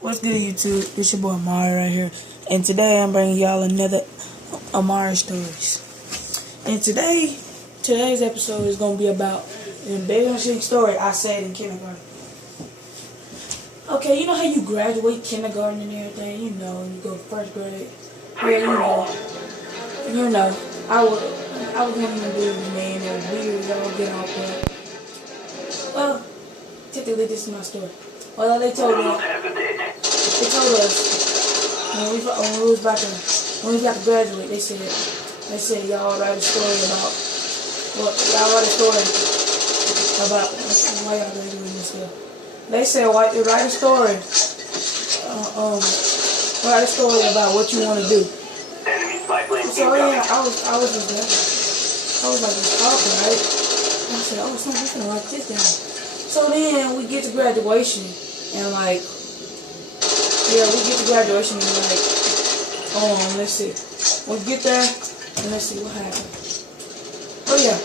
What's good, YouTube? It's your boy Amari right here, and today I'm bringing y'all another Amari stories. And today's episode is gonna be about an embarrassing story I said in kindergarten. Okay, you know how you graduate kindergarten and everything, you go to first grade. Yeah, I was one of them dudes, man, that was weird, y'all get off there. Well, typically this is my story. Well, they told us when we was about to graduate, they said y'all write a story about why y'all graduating and stuff. They said write a story, write a story about what you want to do. So yeah, I was just talking, right? And I said, somebody's gonna write this down. So then we get to graduation and we let's see. We get there and let's see what happened. Oh yeah,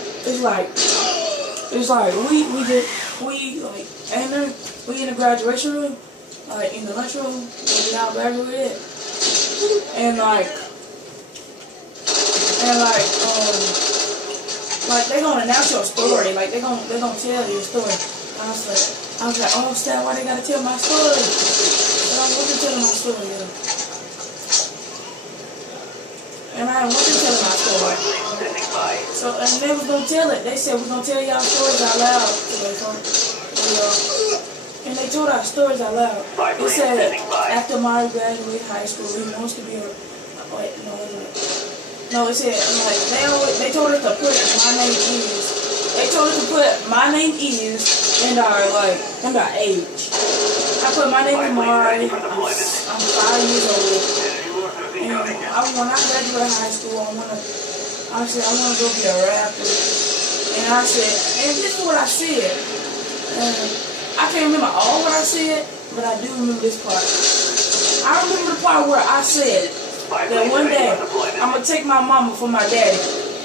we in the graduation room, in the lunchroom where we all graduated, and they gonna announce your story, they gonna tell your story. I was like, oh snap, why they gotta tell my story? But I wasn't telling my story, And I wasn't telling my story. So, and they was gonna tell it. They said, we're gonna tell y'all stories out loud today, and they told our stories out loud. They said, after Mari graduated high school, he wants to be a, no, it said, they told us to put my name is, and our age. I put my name is Mari. I'm 5 years old. And when I graduate high school, I wanna go be a rapper. And I said, and this is what I said. I can't remember all what I said, but I do remember this part. I remember the part where I said that one day I'm gonna take my mama for my daddy,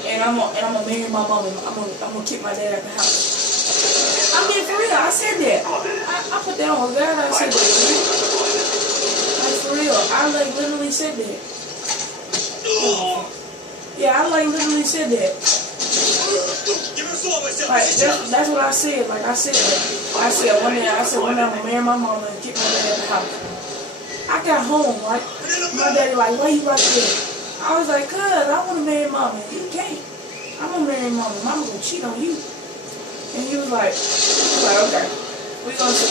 and I'm gonna marry my mama. I'm gonna kick my dad out the house. I mean, for real, I said that. I put that on God. I said that. For real, I literally said that. Yeah, I literally said that. That's what I said. I said one day I'm gonna marry my mama and kick my dad out the house. I got home, my daddy why you like that? I was like, cuz I wanna marry mama. You can't. I'm gonna marry mama. Mama gonna cheat on you. And he was like, okay, we gonna see.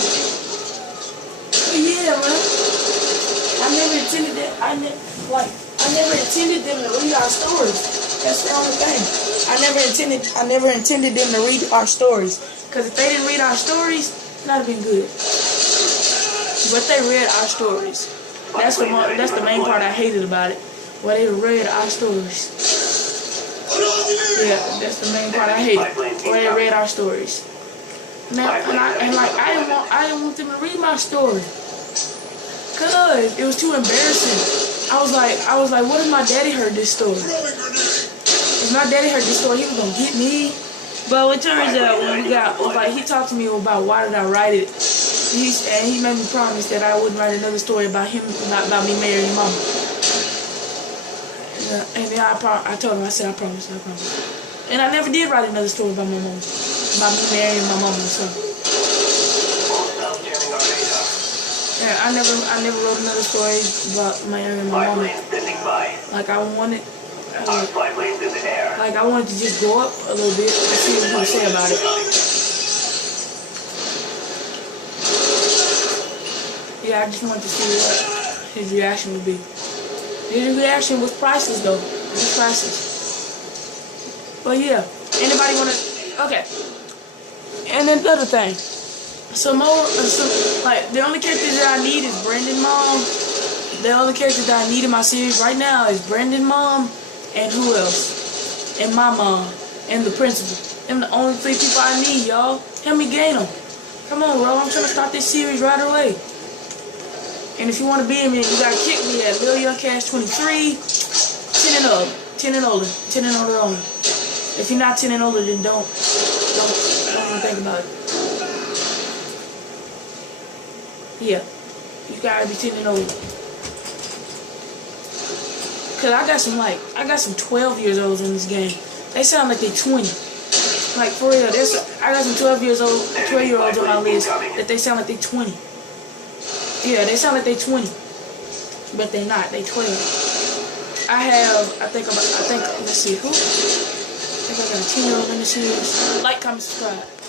But yeah, man. I never intended them to read our stories. That's the only thing. I never intended them to read our stories. Cause if they didn't read our stories, it would have been good. But they read our stories. That's the main part I hated about it. Where they read our stories. Yeah, that's the main part I hated. Where they read our stories. Now, I didn't want them to read my story. Cause it was too embarrassing. I was like, what if my daddy heard this story? If my daddy heard this story, he was gonna get me. But it turns out when he talked to me about why did I write it. He made me promise that I wouldn't write another story about him, not about me marrying mama. And then I told him, I said, I promise. And I never did write another story about my mom, about me marrying my mama. So yeah, I never wrote another story about marrying my mama. I wanted to just go up a little bit and see what he would say about it. Yeah, I just wanted to see what his reaction would be. His reaction was priceless, though. It was priceless. But yeah, anybody wanna? Okay. And then the other thing, the only characters that I need is Brendan's mom. The only characters that I need in my series right now is Brendan's mom, and who else? And my mom, and the principal. Them the only 3 people I need, y'all. Help me gain them. Come on, bro. I'm trying to start this series right away. And if you want to be in me, you gotta kick me at Lil Young Cash 23, 10 and older, 10 and older only. If you're not 10 and older, then don't even think about it. Yeah. You gotta be 10 and over. Cause I got some 12 years olds in this game. They sound like they 20. Like for real, I got some 12-year-olds on my list that they sound like they 20. Yeah, they sound like they 20, but they not. They 12. Let's see who. I think I got a 10-year-old in this series. Like, comment, subscribe.